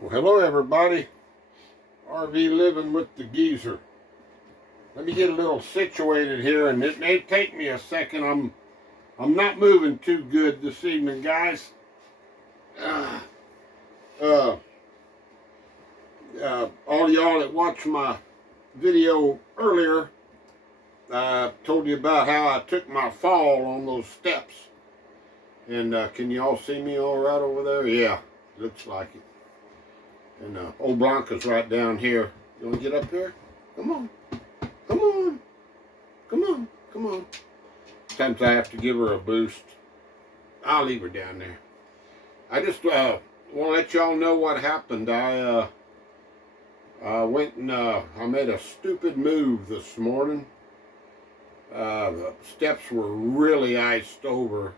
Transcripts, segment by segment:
Well, hello everybody. RV living with the geezer. Let me get a little situated here, and it may take me a second. I'm not moving too good this evening, guys. Uh, uh, all y'all that watched my video earlier, I told you about how I took my fall on those steps. And can you all see me all right over there? Yeah, looks like it. And old Blanca's right down here. You want to get up here? Come on. Come on. Come on. Come on. Sometimes I have to give her a boost. I'll leave her down there. I just want to let y'all know what happened. I went and I made a stupid move this morning. The steps were really iced over.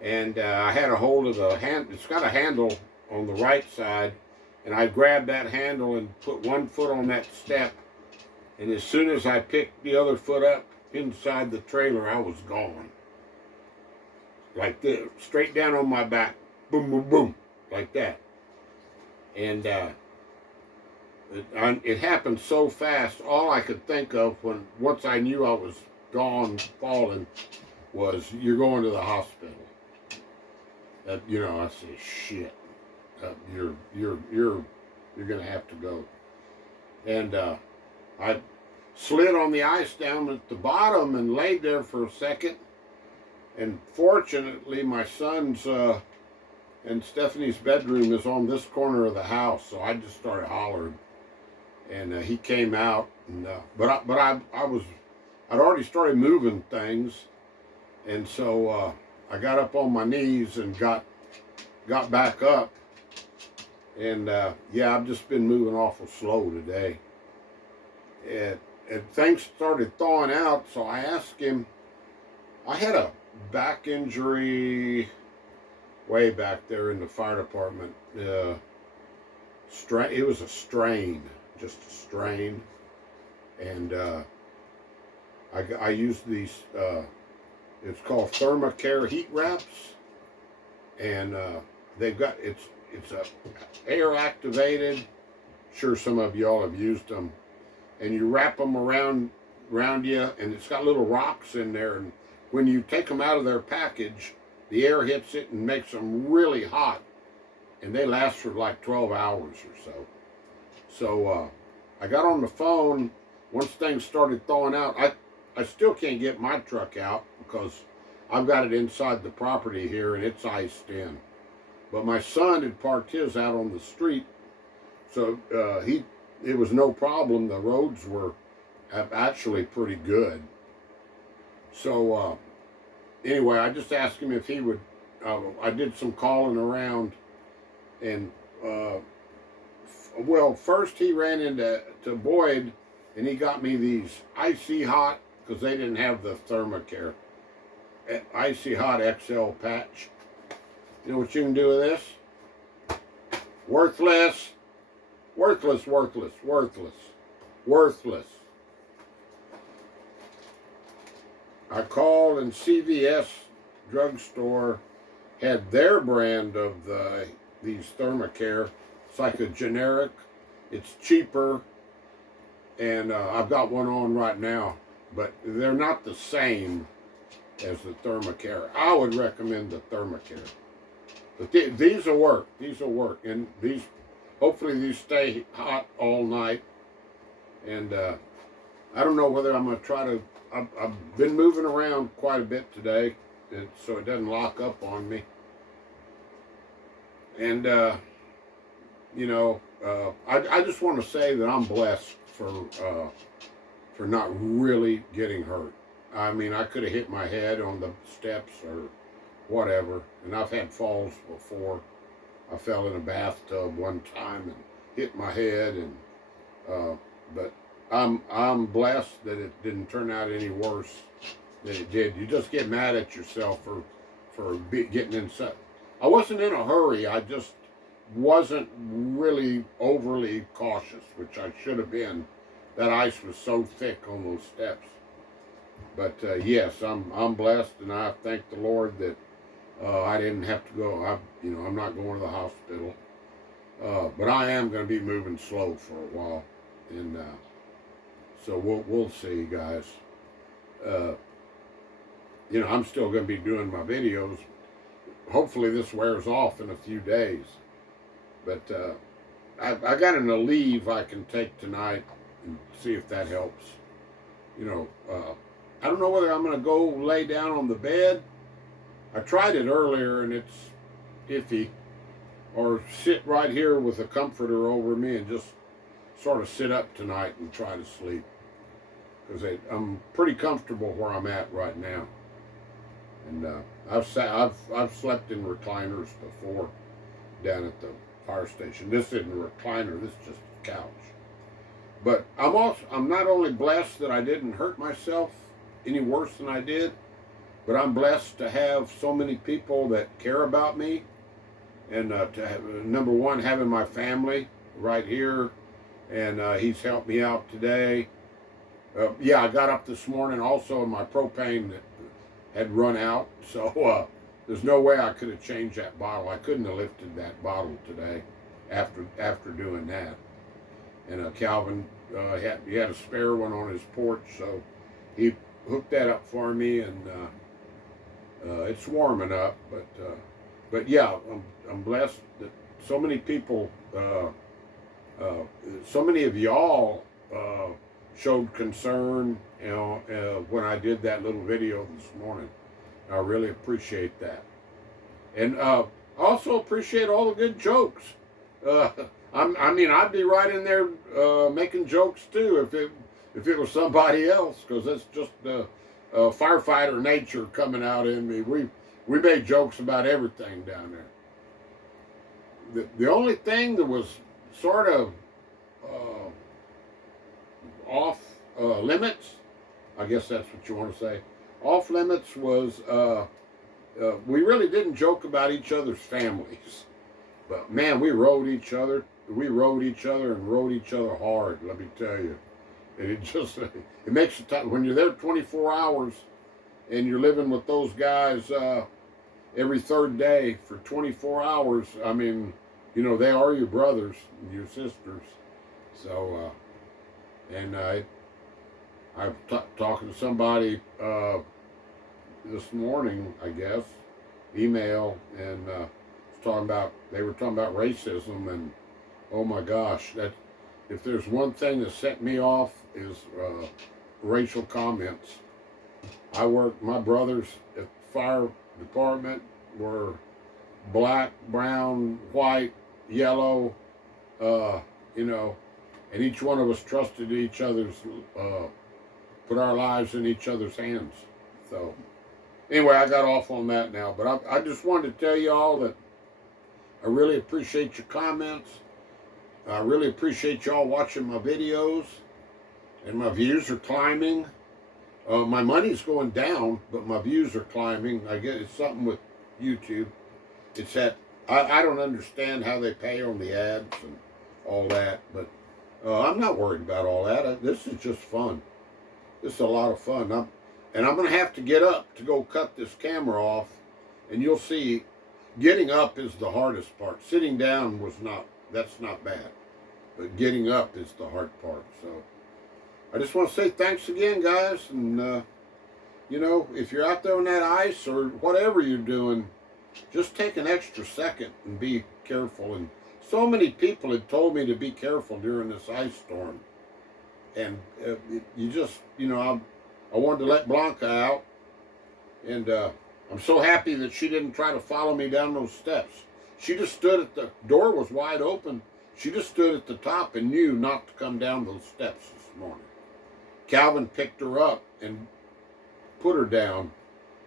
And I had a hold of the hand. It's got a handle on the right side. And I grabbed that handle and put one foot on that step. And as soon as I picked the other foot up inside the trailer, I was gone. Like this, straight down on my back. Boom, boom, boom. Like that. And it happened so fast. All I could think of once I knew I was gone, falling, was you're going to the hospital. I said, shit. You're gonna have to go. And I slid on the ice down at the bottom and laid there for a second. And fortunately, my son's and Stephanie's bedroom is on this corner of the house, so I just started hollering, and he came out. And I'd already started moving things, and so I got up on my knees and got back up. And yeah, I've just been moving awful slow today. And things started thawing out, so I asked him. I had a back injury way back there in the fire department. It was a strain, just a strain. And I used these, it's called Thermacare heat wraps. And they've got, it's a air activated. Sure, some of y'all have used them, and you wrap them around you, and it's got little rocks in there. And when you take them out of their package, the air hits it and makes them really hot, and they last for like 12 hours or so. So I got on the phone once things started thawing out. I still can't get my truck out because I've got it inside the property here and it's iced in. But my son had parked his out on the street, so it was no problem. The roads were actually pretty good. So anyway, I just asked him if he would. I did some calling around, and well, first he ran into Boyd, and he got me these Icy Hot, because they didn't have the Thermacare Icy Hot XL patch. You know what you can do with this? Worthless, worthless, worthless, worthless, worthless. I called, and CVS drugstore had their brand of these Thermacare. It's like a generic. It's cheaper, and I've got one on right now, but they're not the same as the Thermacare. I would recommend the Thermacare. But these will work. These will work. And hopefully these stay hot all night. And I don't know whether I'm going to try to, I've been moving around quite a bit today, so it doesn't lock up on me. And, I just want to say that I'm blessed for not really getting hurt. I mean, I could have hit my head on the steps or whatever, and I've had falls before. I fell in a bathtub one time and hit my head, and but I'm blessed that it didn't turn out any worse than it did. You just get mad at yourself for getting inside. I wasn't in a hurry. I just wasn't really overly cautious, which I should have been. That ice was so thick on those steps. But yes, I'm blessed, and I thank the Lord that I didn't have to go. I'm not going to the hospital. But I am going to be moving slow for a while, and so we'll see, guys. I'm still going to be doing my videos. Hopefully this wears off in a few days. But I got an Aleve I can take tonight and see if that helps. I don't know whether I'm going to go lay down on the bed. I tried it earlier and it's iffy. Or sit right here with a comforter over me and just sort of sit up tonight and try to sleep. Because I'm pretty comfortable where I'm at right now. And I've slept in recliners before down at the fire station. This isn't a recliner, this is just a couch. But I'm not only blessed that I didn't hurt myself any worse than I did, but I'm blessed to have so many people that care about me, and to have, number one, having my family right here, and he's helped me out today. I got up this morning also, and my propane had run out, so there's no way I could have changed that bottle. I couldn't have lifted that bottle today after doing that. And Calvin, he had a spare one on his porch, so he hooked that up for me, and it's warming up. But yeah, I'm blessed that so many people, so many of y'all showed concern, when I did that little video this morning. I really appreciate that, and also appreciate all the good jokes. I'd be right in there making jokes too if it was somebody else, because that's just firefighter nature coming out in me. We made jokes about everything down there. The only thing that was sort of off limits, I guess that's what you want to say, off limits was we really didn't joke about each other's families. But man, we rode each other and rode each other hard, let me tell you. And it makes you tough when you're there 24 hours and you're living with those guys every third day for 24 hours. I mean, they are your brothers and your sisters. So, and I'm talking to somebody this morning, I guess, email, and they were talking about racism, and oh my gosh, that if there's one thing that set me off is racial comments. My brothers at the fire department were black, brown, white, yellow, and each one of us trusted each other's, put our lives in each other's hands. So anyway, I got off on that now, but I just wanted to tell you all that I really appreciate your comments. I really appreciate y'all watching my videos, and my views are climbing. My money's going down, but my views are climbing. I guess it's something with YouTube. It's that I don't understand how they pay on the ads and all that, but I'm not worried about all that. This is just fun. This is a lot of fun. I'm going to have to get up to go cut this camera off, and you'll see getting up is the hardest part. Sitting down that's not bad, but getting up is the hard part. So I just want to say thanks again, guys, and if you're out there on that ice or whatever you're doing, just take an extra second and be careful. And so many people had told me to be careful during this ice storm, and I wanted to let Blanca out, and I'm so happy that she didn't try to follow me down those steps. She just stood the door was wide open. She just stood at the top and knew not to come down those steps this morning. Calvin picked her up and put her down,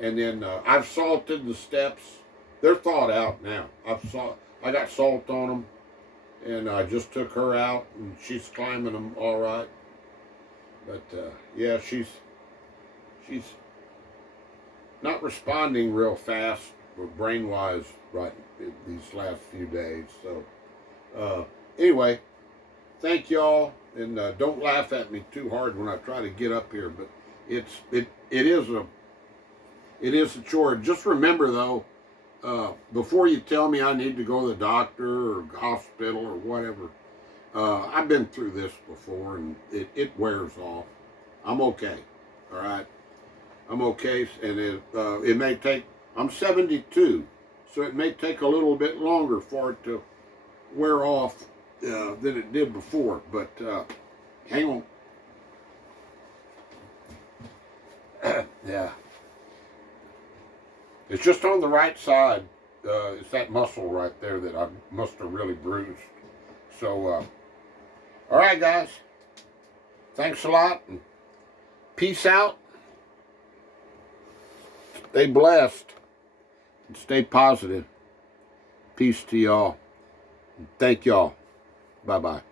and then I've salted the steps. They're thawed out now. I got salt on them, and I just took her out, and she's climbing them all right. But yeah, she's not responding real fast, brain-wise, right these last few days. So anyway, thank y'all, and don't laugh at me too hard when I try to get up here. But it is a chore. Just remember though, before you tell me I need to go to the doctor or hospital or whatever, I've been through this before, and it wears off. I'm okay. All right. I'm okay, and it may take, I'm 72, so it may take a little bit longer for it to wear off than it did before, but hang on. Yeah. It's just on the right side. It's that muscle right there that I must have really bruised. So, all right, guys. Thanks a lot, and peace out. Stay blessed and stay positive. Peace to y'all. Thank y'all. Bye-bye.